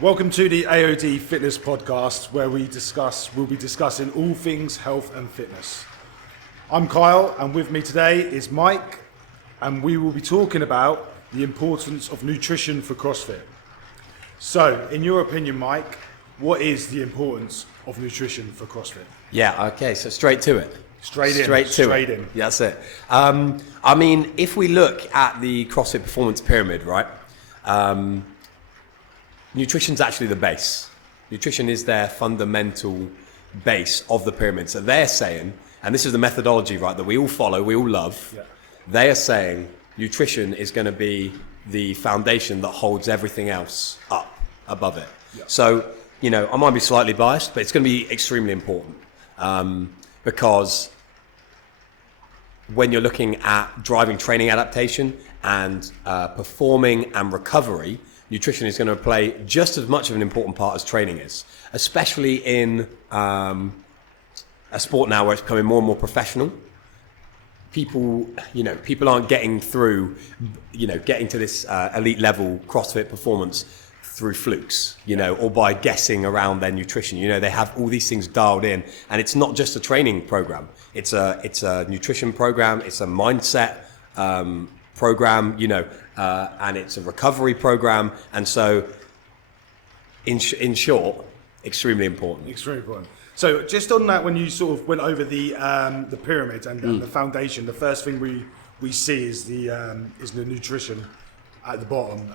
Welcome to the AOD Fitness Podcast, where we'll be discussing all things health and fitness. I'm Kyle, and with me today is Mike, and we will be talking about the importance of nutrition for CrossFit. So, in your opinion, Mike, what is the importance of nutrition for CrossFit? Yeah, okay, so straight to it. Straight in. Yeah, that's it. I mean, if we look at the CrossFit Performance Pyramid, right, nutrition's actually the base. Nutrition is their fundamental base of the pyramid. So they're saying, and this is the methodology, right, that we all follow, we all love, they are saying nutrition is going to be the foundation that holds everything else up above it. Yeah. So, you know, I might be slightly biased, but it's going to be extremely important because when you're looking at driving training adaptation and performing and recovery, nutrition is going to play just as much of an important part as training is, especially in a sport now where it's becoming more and more professional. People aren't getting through, getting to this elite level CrossFit performance through flukes, or by guessing around their nutrition. They have all these things dialed in, and it's not just a training program. It's a nutrition program. It's a mindset program, and it's a recovery program. And so, in short, extremely important. Extremely important. So just on that, when you sort of went over the pyramid and the foundation, the first thing we see is the nutrition at the bottom.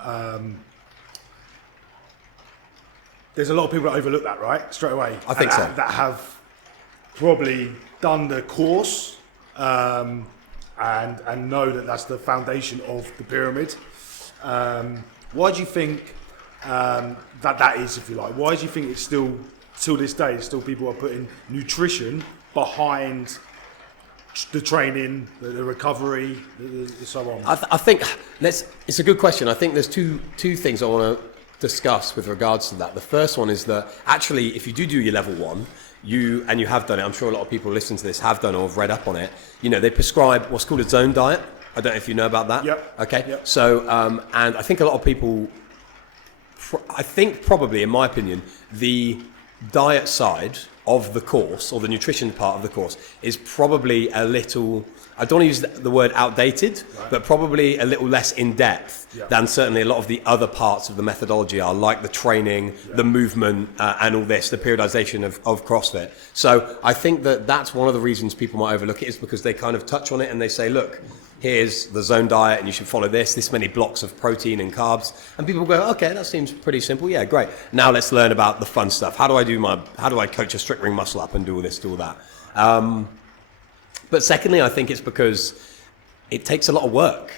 There's a lot of people that overlook that, right? Straight away. I think so. That have probably done the course and know that that's the foundation of the pyramid. Why do you think that is, if you like? Why do you think it's still, till this day, still people are putting nutrition behind the training, the recovery, so on? I think it's a good question. I think there's two things I want to discuss with regards to that. The first one is that actually, if you do your level one, you have done it. I'm sure a lot of people listening to this have done or have read up on it. They prescribe what's called a zone diet. I don't know if you know about that. Yep. Okay. Yep. So, and I think a lot of people, I think probably, in my opinion, the diet side of the course, or the nutrition part of the course, is probably a little, I don't want to use the word outdated, right, but probably a little less in depth than certainly a lot of the other parts of the methodology are, like the training, the movement, and all this, the periodization of CrossFit. So I think that's one of the reasons people might overlook it, is because they kind of touch on it and they say, look, here's the zone diet and you should follow this many blocks of protein and carbs. And people go, okay, that seems pretty simple. Yeah, great. Now let's learn about the fun stuff. How do I coach a strict ring muscle up and do all this, do all that? But secondly, I think it's because it takes a lot of work.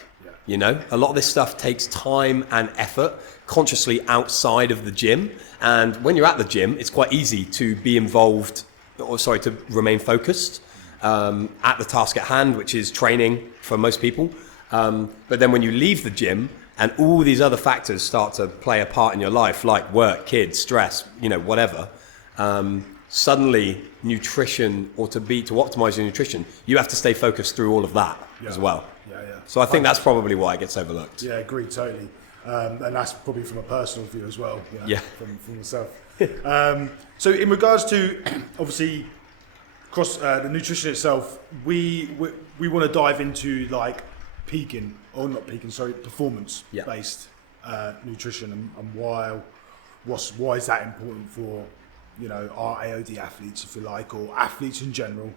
A lot of this stuff takes time and effort consciously outside of the gym. And when you're at the gym, it's quite easy to be involved, to remain focused at the task at hand, which is training for most people. But then when you leave the gym and all these other factors start to play a part in your life, like work, kids, stress, whatever, suddenly nutrition, or to optimize your nutrition, you have to stay focused through all of that as well. So I think that's probably why it gets overlooked. Yeah, agreed, totally. And that's probably from a personal view as well. From yourself. So in regards to, obviously, the nutrition itself, we want to dive into like performance-based nutrition, and why is that important for our AOD athletes, if you like, or athletes in general.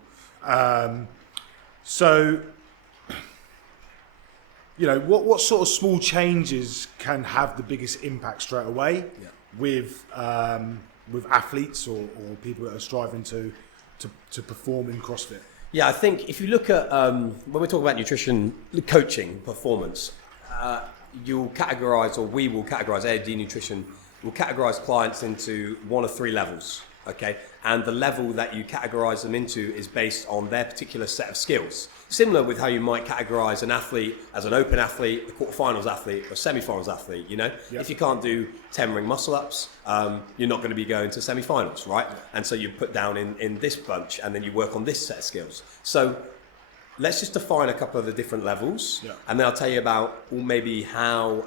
What sort of small changes can have the biggest impact straight away with athletes or people that are striving to perform in CrossFit? Yeah, I think if you look at, when we talk about nutrition, coaching, performance, we will categorize, AOD Nutrition will categorize clients into one of three levels, okay? And the level that you categorize them into is based on their particular set of skills. Similar with how you might categorize an athlete as an open athlete, a quarterfinals athlete, or semi-finals athlete, If you can't do 10 ring muscle ups, you're not going to be going to semi-finals, right? And so you put down in this bunch, and then you work on this set of skills. So let's just define a couple of the different levels, and then I'll tell you about maybe how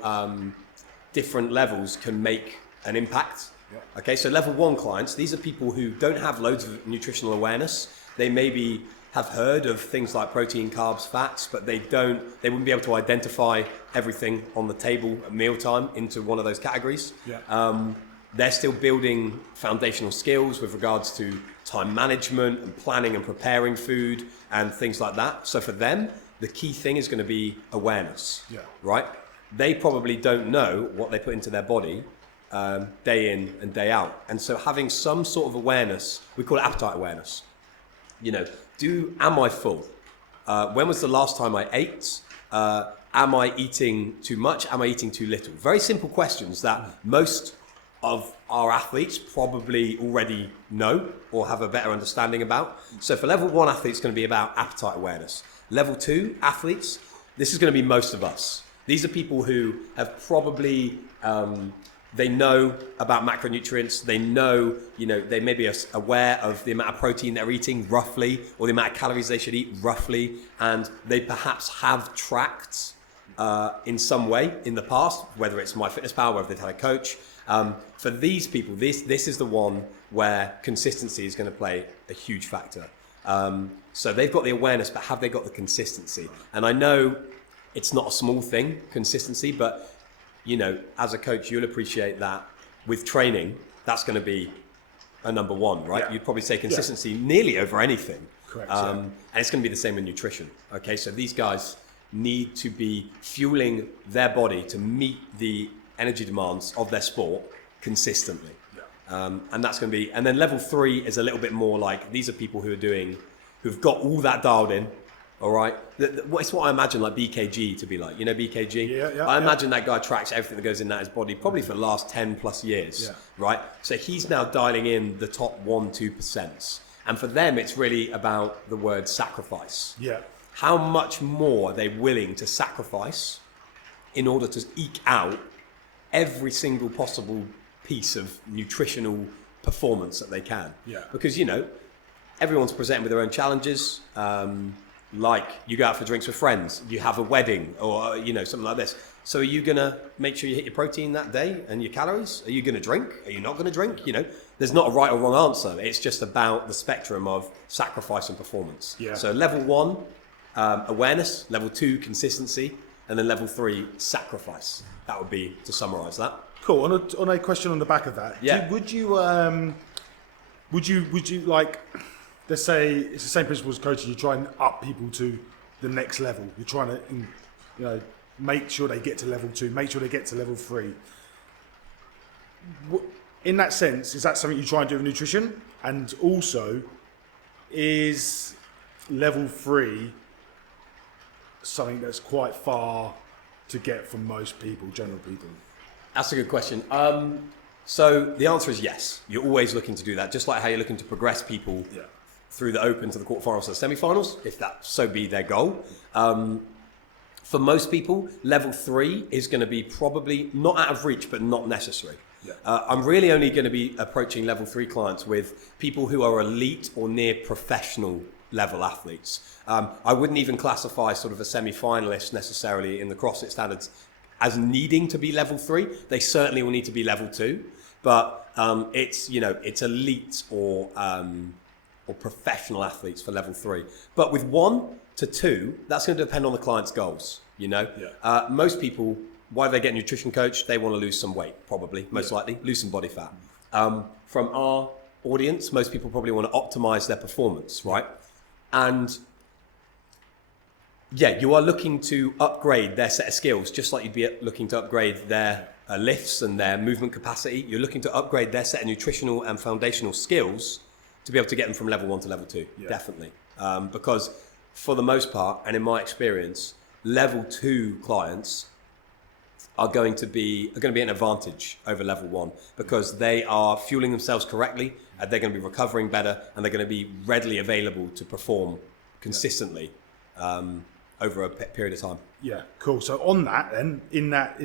different levels can make an impact. Yeah. Okay, so level 1 clients, these are people who don't have loads of nutritional awareness. They maybe have heard of things like protein, carbs, fats, but they wouldn't be able to identify everything on the table at mealtime into one of those categories. Yeah. They're still building foundational skills with regards to time management and planning and preparing food and things like that. So for them, the key thing is going to be awareness, Yeah. right? They probably don't know what they put into their body day in and day out. And so having some sort of awareness, we call it appetite awareness. You know, am I full? When was the last time I ate? Am I eating too much? Am I eating too little? Very simple questions that most of our athletes probably already know or have a better understanding about. So for level 1 athletes, it's going to be about appetite awareness. Level 2 athletes, this is going to be most of us. These are people who have probably, they know about macronutrients. They know, they may be aware of the amount of protein they're eating roughly, or the amount of calories they should eat roughly. And they perhaps have tracked in some way in the past, whether it's MyFitnessPal, whether they've had a coach. For these people, this is the one where consistency is going to play a huge factor. So they've got the awareness, but have they got the consistency? And I know it's not a small thing, consistency, but as a coach, you'll appreciate that with training, that's going to be a number 1, right? Yeah. You'd probably say consistency nearly over anything. Correct. And it's going to be the same with nutrition. Okay, so these guys need to be fueling their body to meet the energy demands of their sport consistently. Yeah. And that's going to be, and then level 3 is a little bit more like, these are people who've got all that dialed in. All right. It's what I imagine like BKG to be like. BKG? Yeah, I imagine that guy tracks everything that goes in his body probably for the last 10 plus years. Yeah. Right. So he's now dialing in the top 1-2%. And for them, it's really about the word sacrifice. Yeah. How much more are they willing to sacrifice in order to eke out every single possible piece of nutritional performance that they can? Yeah. Because, everyone's presenting with their own challenges. Like you go out for drinks with friends, you have a wedding or, something like this. So are you going to make sure you hit your protein that day and your calories? Are you going to drink? Are you not going to drink? There's not a right or wrong answer. It's just about the spectrum of sacrifice and performance. Yeah. So level 1, awareness, level 2, consistency, and then level 3, sacrifice. That would be to summarize that. Cool. On a question on the back of that, Yeah. would you like, let's say it's the same principle as coaching, you try and up people to the next level. You're trying to, make sure they get to level 2, make sure they get to level 3. In that sense, is that something you try and do with nutrition? And also, is level 3 something that's quite far to get from most people, general people? That's a good question. So the answer is yes. You're always looking to do that, just like how you're looking to progress people through the Open to the quarterfinals to the semi-finals, if that so be their goal. For most people, level 3 is going to be probably not out of reach, but not necessary. Yeah. I'm really only going to be approaching level 3 clients with people who are elite or near professional level athletes. I wouldn't even classify sort of a semi-finalist necessarily in the CrossFit standards as needing to be level 3. They certainly will need to be level 2, but it's elite or professional athletes for level 3. But with 1 to 2, that's going to depend on the client's goals. Most people, why do they get a nutrition coach? They want to lose some weight, probably, most likely, lose some body fat. From our audience, most people probably want to optimize their performance, right? And you are looking to upgrade their set of skills, just like you'd be looking to upgrade their lifts and their movement capacity. You're looking to upgrade their set of nutritional and foundational skills to be able to get them from level 1 to level 2, definitely. Because for the most part, and in my experience, level 2 clients are going to be an advantage over level 1 because they are fueling themselves correctly, and they're going to be recovering better, and they're going to be readily available to perform consistently over a period of time. Yeah, cool. So on that then, in that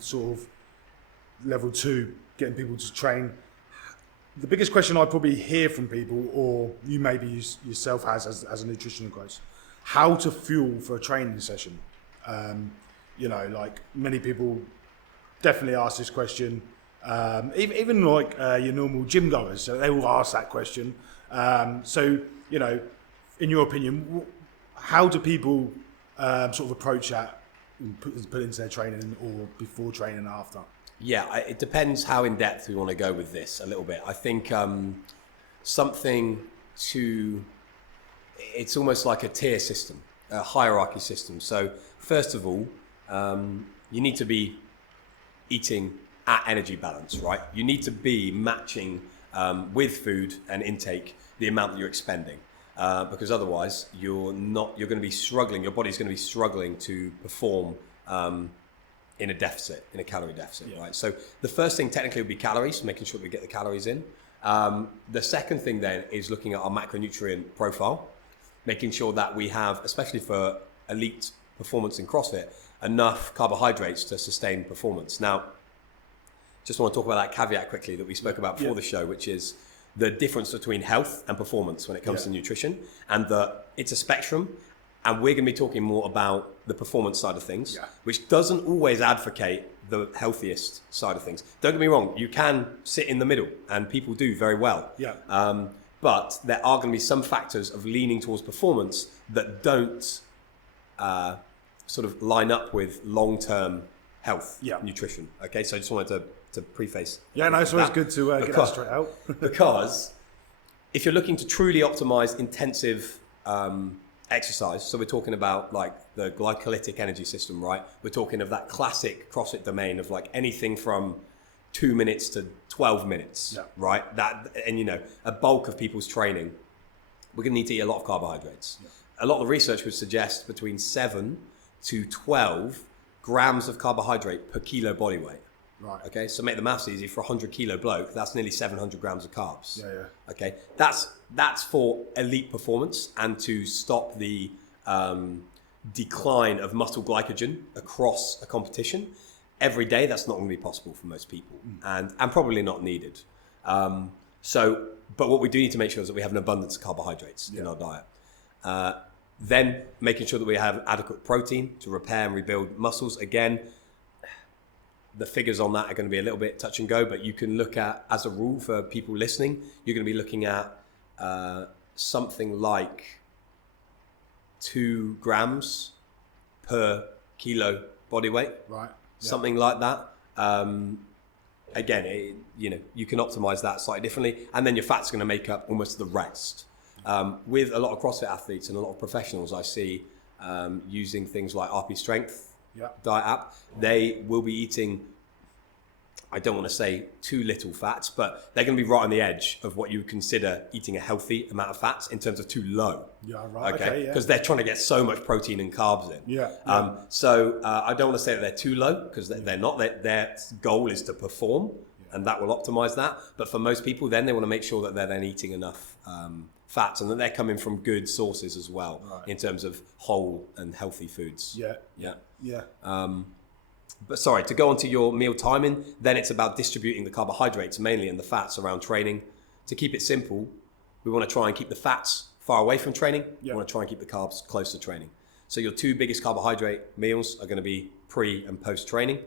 sort of level 2, getting people to train, the biggest question I probably hear from people, or you maybe yourself as a nutritional coach, how to fuel for a training session. Like many people definitely ask this question. Even like your normal gym goers, so they will ask that question. So, you know, in your opinion, how do people sort of approach that and put into their training, or before training and after? Yeah, it depends how in depth we want to go with this a little bit. I think it's almost like a tier system, a hierarchy system. So first of all, you need to be eating at energy balance, right? You need to be matching with food and intake the amount that you're expending, because otherwise you're going to be struggling. Your body's going to be struggling to perform in a deficit, in a calorie deficit, right? So the first thing technically would be calories, making sure we get the calories in. The second thing then is looking at our macronutrient profile, making sure that we have, especially for elite performance in CrossFit, enough carbohydrates to sustain performance. Now, just want to talk about that caveat quickly that we spoke about before the show, which is the difference between health and performance when it comes to nutrition, and that it's a spectrum. And we're going to be talking more about the performance side of things, which doesn't always advocate the healthiest side of things. Don't get me wrong, you can sit in the middle, and people do very well. But there are going to be some factors of leaning towards performance that don't sort of line up with long-term health, nutrition. Okay, so I just wanted to preface. Yeah, no, it's always good to get that straight out. Because if you're looking to truly optimize intensive exercise, so we're talking about like the glycolytic energy system, right? We're talking of that classic CrossFit domain of like anything from 2 minutes to 12 minutes, right? That, and you know, a bulk of people's training, we're going to need to eat a lot of carbohydrates. A lot of the research would suggest between 7 to 12 grams of carbohydrate per kilo body weight. Right. Okay, so make the maths easy. For a 100 kilo bloke, that's nearly 700 grams of carbs. Yeah. Okay, that's for elite performance and to stop the decline of muscle glycogen across a competition. Every day, that's not going to be possible for most people, and probably not needed. But what we do need to make sure is that we have an abundance of carbohydrates in our diet. Then making sure that we have adequate protein to repair and rebuild muscles. Again, the figures on that are going to be a little bit touch and go, but you can look at, as a rule for people listening, you're going to be looking at something like 2 grams per kilo body weight. Right. Something like that. Again, you can optimize that slightly differently, and then your fat's going to make up almost the rest. With a lot of CrossFit athletes and a lot of professionals, I see using things like RP Strength diet app, they will be eating, I don't want to say too little fats, but they're going to be right on the edge of what you would consider eating a healthy amount of fats in terms of too low. Yeah, right. Okay, because they're trying to get so much protein and carbs in. So I don't want to say that they're too low, because they're not. Their goal is to perform, and that will optimize that. But for most people, then they want to make sure that they're then eating enough fats, and that they're coming from good sources as well, in terms of whole and healthy foods. But sorry, to go on to your meal timing, then it's about distributing the carbohydrates mainly and the fats around training. To keep it simple, we want to try and keep the fats far away from training. We want to try and keep the carbs close to training. So your 2 biggest carbohydrate meals are going to be pre and post training.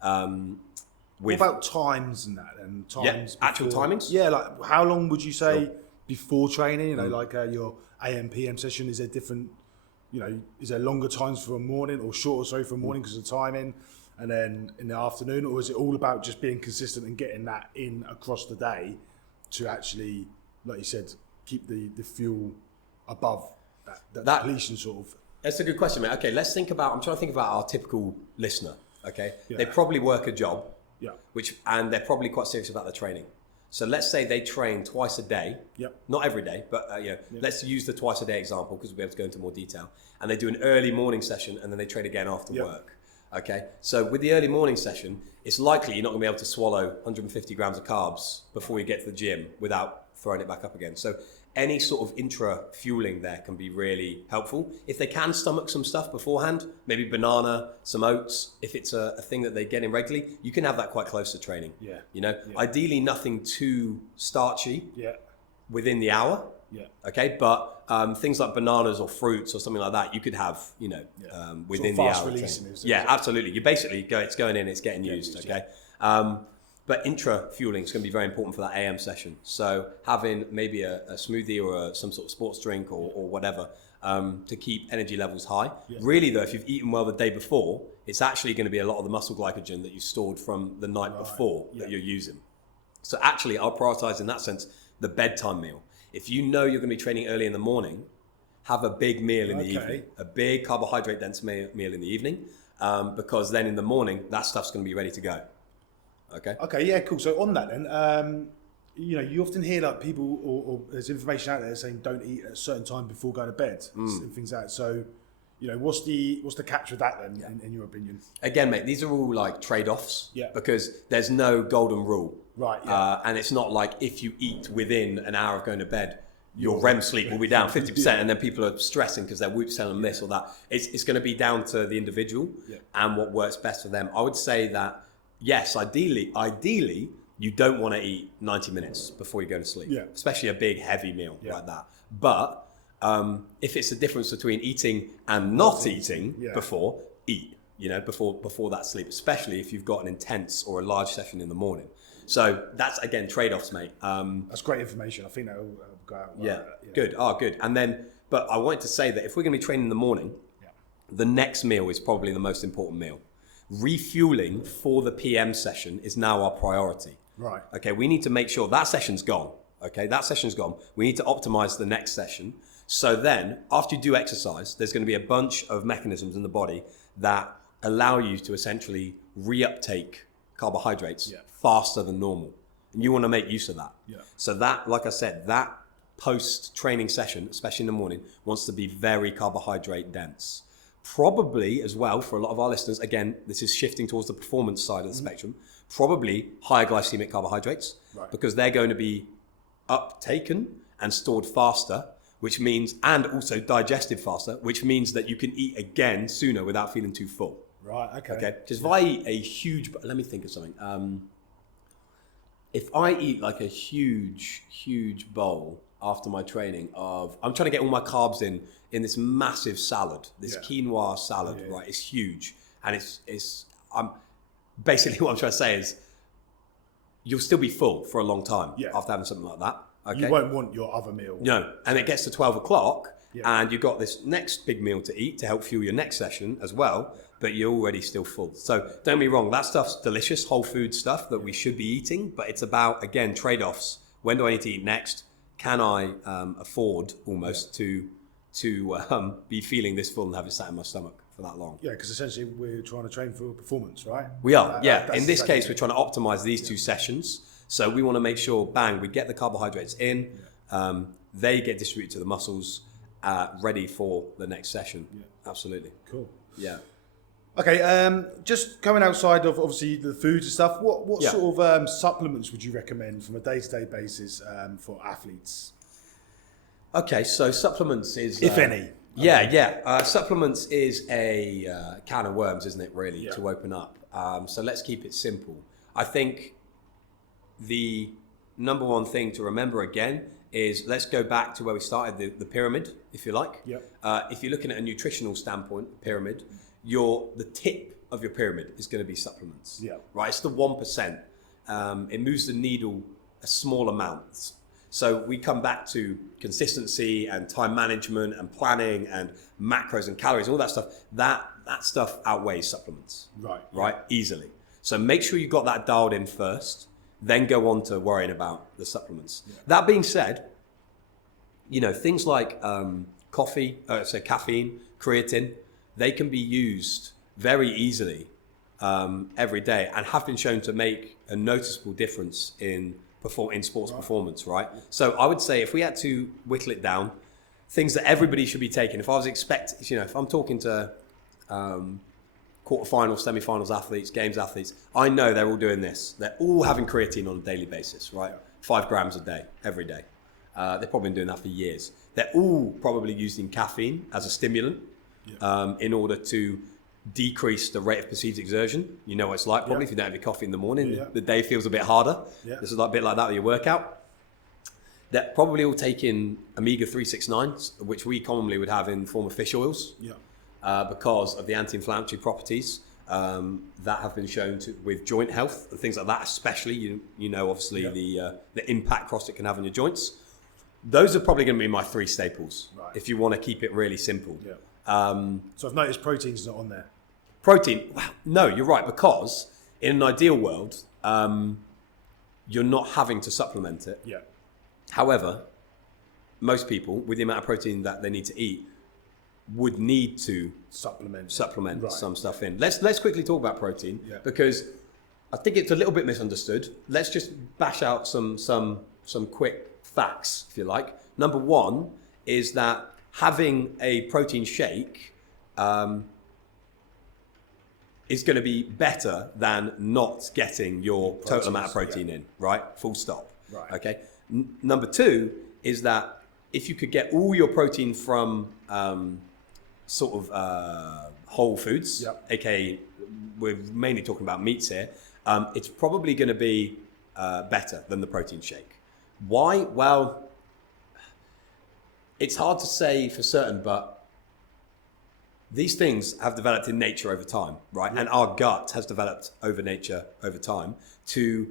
What about times and that? And times actual timings? Yeah, like how long would you say before training? You know, like your AM, PM session, is there different, is there longer times for a morning or shorter, for a morning because of timing? And then in the afternoon, or is it all about just being consistent and getting that in across the day to actually, like you said, keep the fuel above that depletion sort of? That's a good question, mate. Okay, I'm trying to think about our typical listener. Okay, they probably work a job, and they're probably quite serious about their training. So let's say they train twice a day, not every day, but let's use the twice a day example because we'll be able to go into more detail. And they do an early morning session and then they train again after work. Okay, so with the early morning session, it's likely you're not going to be able to swallow 150 grams of carbs before you get to the gym without throwing it back up again. So any sort of intra fueling there can be really helpful. If they can stomach some stuff beforehand, maybe banana, some oats, if it's a thing that they get in regularly, you can have that quite close to training. Ideally nothing too starchy within the hour. Okay, but things like bananas or fruits or something like that, you could have, within the hour. Releasing, absolutely. You basically it's going in, it's getting used. Okay. But intra-fueling is going to be very important for that AM session. So having maybe a smoothie or some sort of sports drink or whatever to keep energy levels high. Yeah. Really, though, if you've eaten well the day before, it's actually going to be a lot of the muscle glycogen that you stored from the night before that you're using. So actually, I'll prioritize in that sense the bedtime meal. If you know you're going to be training early in the morning, have a big meal in the evening, a big carbohydrate-dense meal in the evening, because then in the morning, that stuff's going to be ready to go. Okay, yeah, cool. So on that then, you often hear like people or there's information out there saying don't eat at a certain time before going to bed and things like that. So, what's the catch with that then, in your opinion? Again, mate, these are all like trade-offs because there's no golden rule. Right. Yeah. And it's not like if you eat within an hour of going to bed, your REM sleep will be down 50% and then people are stressing because they're Whoop telling them this or that. It's going to be down to the individual and what works best for them. I would say that, yes, ideally, you don't want to eat 90 minutes before you go to sleep, especially a big, heavy meal like that. But if it's the difference between eating and not eating before, eat, before that sleep, especially if you've got an intense or a large session in the morning. So that's, again, trade-offs, mate. That's great information. I think that will go out. Good. Good. And then, but I wanted to say that if we're going to be training in the morning, the next meal is probably the most important meal. Refueling for the PM session is now our priority. Right. Okay, we need to make sure that session's gone. Okay, that session's gone. We need to optimize the next session. So then, after you do exercise, there's going to be a bunch of mechanisms in the body that allow you to essentially reuptake carbohydrates faster than normal. And you want to make use of that. Yeah. So that, like I said, that post-training session, especially in the morning, wants to be very carbohydrate dense. Probably as well, for a lot of our listeners, again, this is shifting towards the performance side of the spectrum, probably higher glycemic carbohydrates, because they're going to be uptaken and stored faster, which means, and also digested faster, which means that you can eat again sooner without feeling too full. Right, okay. Because if I eat a huge, let me think of something. If I eat like a huge bowl after my training I'm trying to get all my carbs in this massive salad, this quinoa salad, right? It's huge. And basically what I'm trying to say is you'll still be full for a long time after having something like that. Okay? You won't want your other meal. No. And it gets to 12 o'clock and you've got this next big meal to eat to help fuel your next session as well, but you're already still full. So don't get me wrong, that stuff's delicious, whole food stuff that we should be eating, but it's about, again, trade-offs. When do I need to eat next? Can I afford almost to be feeling this full and have it sat in my stomach for that long? Yeah, because essentially we're trying to train for performance, right? We are, in this case, we're trying to optimize these two sessions. So we want to make sure, bang, we get the carbohydrates in, they get distributed to the muscles, ready for the next session. Yeah. Absolutely. Cool. Yeah. Okay, just coming outside of obviously the foods and stuff, what sort of supplements would you recommend from a day-to-day basis for athletes? Okay, so supplements is... If any. Supplements is a can of worms, isn't it, really, to open up. So let's keep it simple. I think the number one thing to remember again is let's go back to where we started, the pyramid, if you like. If you're looking at a nutritional standpoint, pyramid, the tip of your pyramid is going to be supplements. Right? It's the 1%. It moves the needle a small amount. So we come back to consistency and time management and planning and macros and calories, all that stuff. That stuff outweighs supplements. Right? Easily. So make sure you got that dialed in first, then go on to worrying about the supplements. That being said, things like caffeine, creatine, they can be used very easily every day and have been shown to make a noticeable difference in sports performance, right? So I would say if we had to whittle it down, things that everybody should be taking, if I'm talking to quarterfinals, semi-finals athletes, games athletes, I know they're all doing this. They're all having creatine on a daily basis, right? 5 grams a day, every day. They've probably been doing that for years. They're all probably using caffeine as a stimulant in order to decrease the rate of perceived exertion. You know what it's like probably if you don't have your coffee in the morning, the day feels a bit harder. This is like a bit like that with your workout. They're probably all taking omega-369s, which we commonly would have in the form of fish oils because of the anti-inflammatory properties. that have been shown to with joint health and things like that, especially you know obviously the impact CrossFit can have on your joints. Those are probably going to be my 3 staples if you want to keep it really simple. So I've noticed protein's not on there. Protein, well, no, you're right, because in an ideal world, you're not having to supplement it. Yeah. However, most people, with the amount of protein that they need to eat, would need to supplement some stuff in. Let's quickly talk about protein because I think it's a little bit misunderstood. Let's just bash out some quick facts, if you like. Number 1 is that having a protein shake is going to be better than not getting your total amount of protein in, right? Full stop. Right. Okay. Number 2 is that if you could get all your protein from whole foods, aka we're mainly talking about meats here, it's probably going to be better than the protein shake. Why? Well, it's hard to say for certain, but these things have developed in nature over time, right? And our gut has developed over nature over time to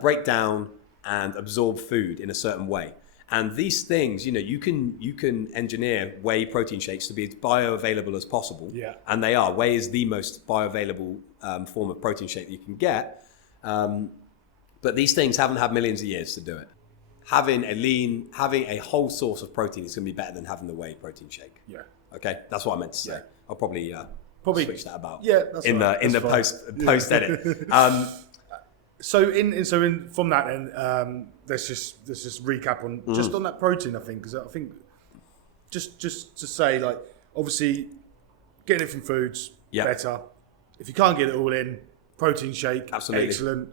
break down and absorb food in a certain way. And these things, you can engineer whey protein shakes to be as bioavailable as possible. Yeah. And they are. Whey is the most bioavailable form of protein shake that you can get. But these things haven't had millions of years to do it. Having a whole source of protein is going to be better than having the whey protein shake. Yeah. Okay, that's what I meant to say. Yeah. I'll probably switch that about. Yeah, that's in right. the post edit. So from that then, let's just recap on just on that protein. I think because I think just to say, like, obviously getting it from foods better. If you can't get it all in, protein shake, absolutely excellent,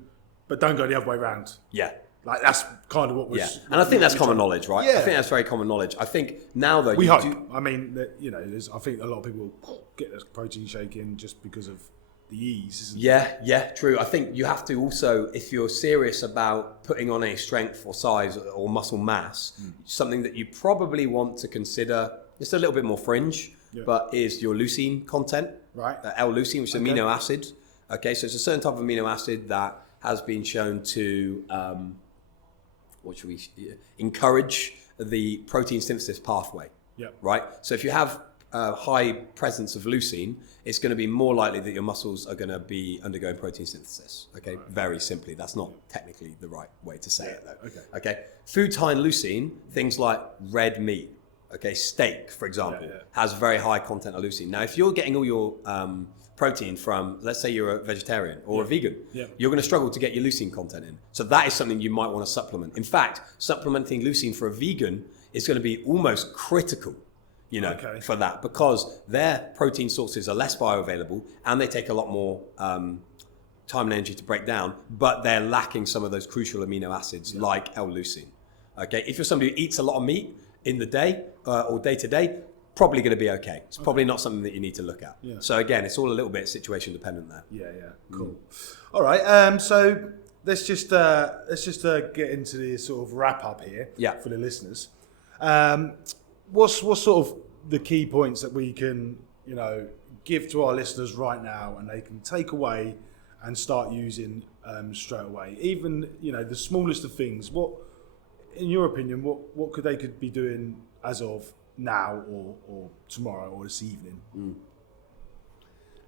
but don't go the other way around. Yeah. Like that's kind of what was. Yeah, and I think that's common knowledge, right? Yeah. I think that's very common knowledge. I think now though, we hope. I mean, I think a lot of people get this protein shake in just because of the ease. Isn't it? Yeah, true. I think you have to also, if you're serious about putting on a strength or size or muscle mass, something that you probably want to consider just a little bit more fringe, but is your leucine content, right? L-leucine, which is amino acid. Okay, so it's a certain type of amino acid that has been shown to encourage the protein synthesis pathway. Yep. Right? So if you have a high presence of leucine, it's going to be more likely that your muscles are going to be undergoing protein synthesis. Okay, right. Very simply. That's not technically the right way to say it though. Okay. Foods high in leucine, things like red meat, steak, for example, has very high content of leucine. Now, if you're getting all your protein from, let's say you're a vegetarian or a vegan, you're going to struggle to get your leucine content in. So that is something you might want to supplement. In fact, supplementing leucine for a vegan is going to be almost critical, for that, because their protein sources are less bioavailable and they take a lot more time and energy to break down, but they're lacking some of those crucial amino acids like L-leucine. Okay, if you're somebody who eats a lot of meat in the day or day to day, probably going to be okay. It's probably not something that you need to look at. Yeah. So again, it's all a little bit situation dependent there. Yeah, cool. All right, so let's just get into the sort of wrap up here for the listeners. What's sort of the key points that we can give to our listeners right now, and they can take away and start using straight away? Even the smallest of things. What, in your opinion, what they could be doing as of now or tomorrow or this evening?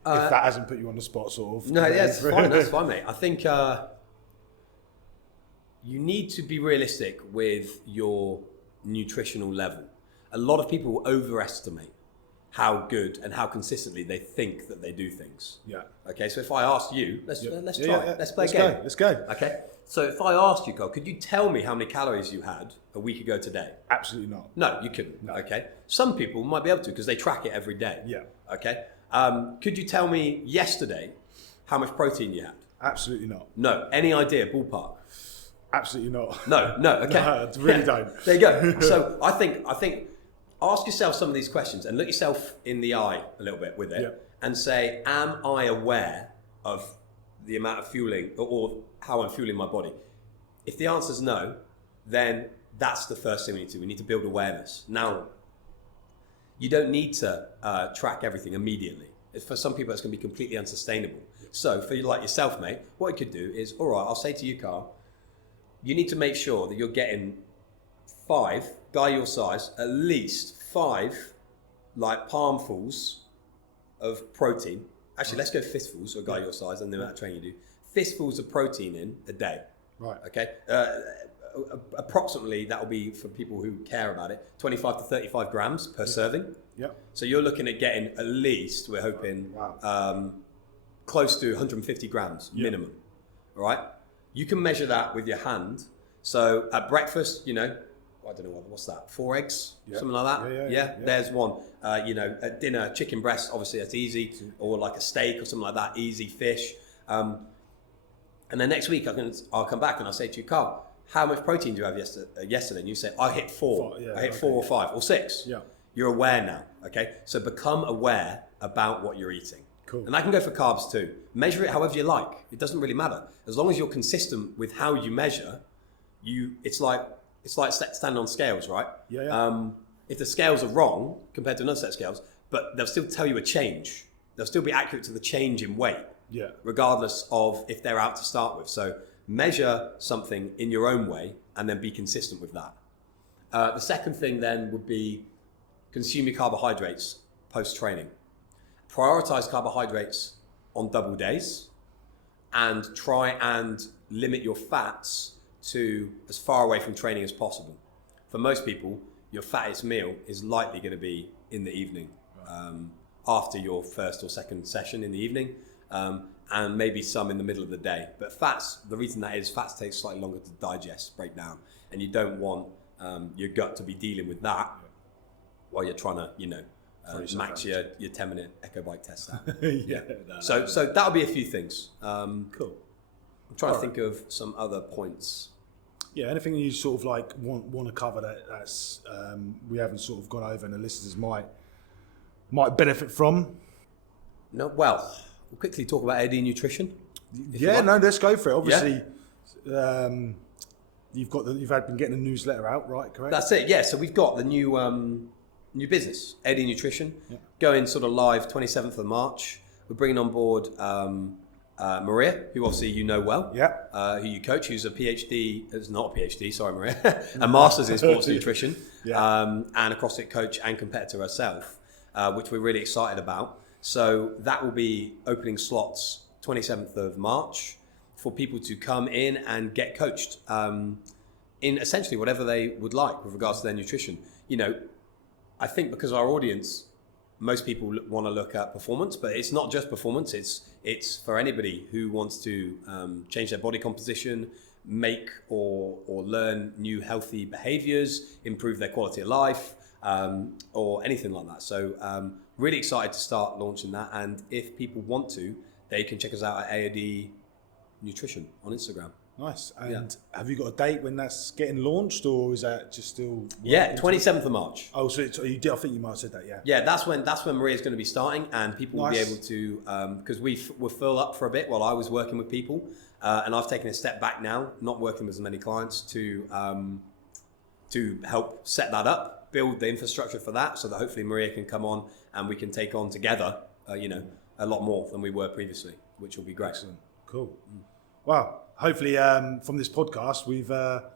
If that hasn't put you on the spot, sort of. No, that's fine. That's fine, mate. I think you need to be realistic with your nutritional level. A lot of people overestimate how good and how consistently they think that they do things. Yeah. Okay, so if I asked you, let's try. Let's play a game. Let's go. Okay. So if I asked you, Carl, could you tell me how many calories you had a week ago today? Absolutely not. No, you couldn't. No. Okay. Some people might be able to because they track it every day. Yeah. Okay. Could you tell me yesterday how much protein you had? Absolutely not. No. Any idea, ballpark? Absolutely not. No. Okay. No, I really don't. There you go. So I think ask yourself some of these questions and look yourself in the eye a little bit with it and say, am I aware of the amount of fueling or how I'm fueling my body? If the answer is no, then that's the first thing we need to do. We need to build awareness. Now, you don't need to track everything immediately. For some people, it's going to be completely unsustainable. So for like yourself, mate, what you could do is, all right, I'll say to you, Carl, you need to make sure that you're getting 5, guy your size, at least 5 like palmfuls of protein. Actually, let's go fistfuls, or a guy your size, and the amount of training you do. Fistfuls of protein in a day. Right. Okay. Approximately, that will be, for people who care about it, 25 to 35 grams per serving. Yep. So you're looking at getting at least, we're hoping, close to 150 grams minimum. All right. You can measure that with your hand. So at breakfast, you know, I don't know what's that, 4 eggs, something like that. Yeah. There's one. You know, at dinner, chicken breast, obviously that's easy, or like a steak or something like that, easy. Fish. And then next week I'll come back and I'll say to you, Carl, how much protein do you have yesterday? And you say, I hit 4. I hit 4 or 5 or 6. Yeah. You're aware now. Okay. So become aware about what you're eating. Cool. And that can go for carbs too. Measure it however you like. It doesn't really matter. As long as you're consistent with how you measure, it's like standing on scales, right? Yeah. If the scales are wrong compared to another set of scales, but they'll still tell you a change. They'll still be accurate to the change in weight. Yeah. Regardless of if they're out to start with. So measure something in your own way and then be consistent with that. The second thing then would be consume your carbohydrates post-training. Prioritize carbohydrates on double days and try and limit your fats to as far away from training as possible. For most people, your fattest meal is likely going to be in the evening, after your first or second session in the evening, and maybe some in the middle of the day. But fats, the reason that is, fats take slightly longer to digest, break down, and you don't want your gut to be dealing with that while you're trying to, max your 10-minute echo bike test out. So that'll be a few things. Cool. I'm trying to think of some other points. Yeah, anything you sort of like want to cover that's we haven't sort of gone over and the listeners might benefit from? No, well, we'll quickly talk about AOD Nutrition. Let's go for it. Obviously, you've been getting a newsletter out, right? Correct. That's it. Yeah. So we've got the new business, AOD Nutrition, going sort of live 27th of March. We're bringing on board Maria, who obviously you know well, who you coach, who's a PhD, it's not a PhD, sorry Maria, a master's in sports nutrition, and a CrossFit coach and competitor herself, which we're really excited about. So that will be opening slots 27th of March for people to come in and get coached in essentially whatever they would like with regards to their nutrition. You know, I think because our audience, most people want to look at performance, but it's not just performance. It's for anybody who wants to change their body composition, make or learn new healthy behaviors, improve their quality of life, or anything like that. So really excited to start launching that. And if people want to, they can check us out at AOD Nutrition on Instagram. Nice. And have you got a date when that's getting launched, or is that just still? 27th of March. Oh, so you did. I think you might have said that. Yeah, that's when Maria's going to be starting, and people will be able to, because we're full up for a bit while I was working with people, and I've taken a step back now, not working with as many clients to help set that up, build the infrastructure for that, so that hopefully Maria can come on and we can take on together, a lot more than we were previously, which will be great. Excellent. Cool. Well, hopefully from this podcast, we've got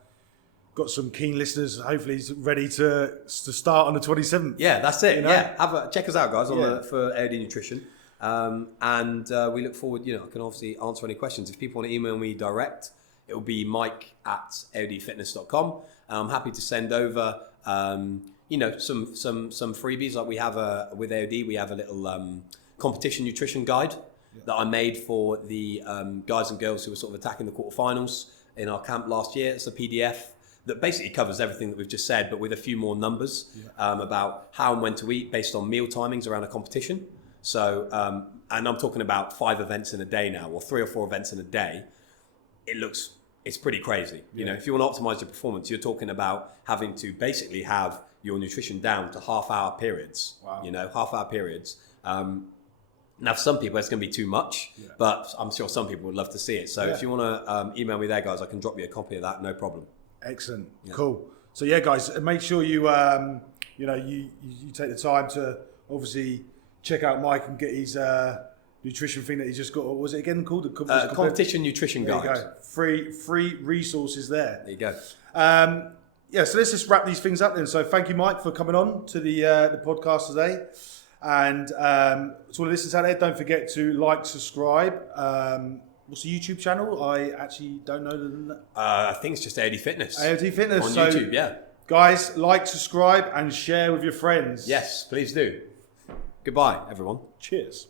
some keen listeners, hopefully ready to start on the 27th. Yeah, that's it. Yeah, check us out, guys, for AOD Nutrition. And we look forward, I can obviously answer any questions. If people want to email me direct, it will be mike@aodfitness.com. I'm happy to send over, some freebies. Like we have with AOD, we have a little competition nutrition guide that I made for the guys and girls who were sort of attacking the quarterfinals in our camp last year. It's a PDF that basically covers everything that we've just said, but with a few more numbers about how and when to eat based on meal timings around a competition. So, and I'm talking about 5 events in a day now, or 3 or 4 events in a day. It's pretty crazy. You know, if you want to optimize your performance, you're talking about having to basically have your nutrition down to half-hour periods. Wow. Half-hour periods. Now, for some people, it's going to be too much, but I'm sure some people would love to see it. So if you want to email me there, guys, I can drop you a copy of that, no problem. Excellent. Yeah. Cool. So, guys, make sure you take the time to obviously check out Mike and get his nutrition thing that he's just got. What was it again called? The competition nutrition there guide. You go. Free resources there. There you go. Yeah, so let's just wrap these things up then. So thank you, Mike, for coming on to the podcast today. And to all the listeners out there, don't forget to like, subscribe. What's the YouTube channel? I actually don't know. I think it's just AOD Fitness. AOD Fitness. On so, YouTube, yeah. Guys, like, subscribe, and share with your friends. Yes, please do. Goodbye, everyone. Cheers.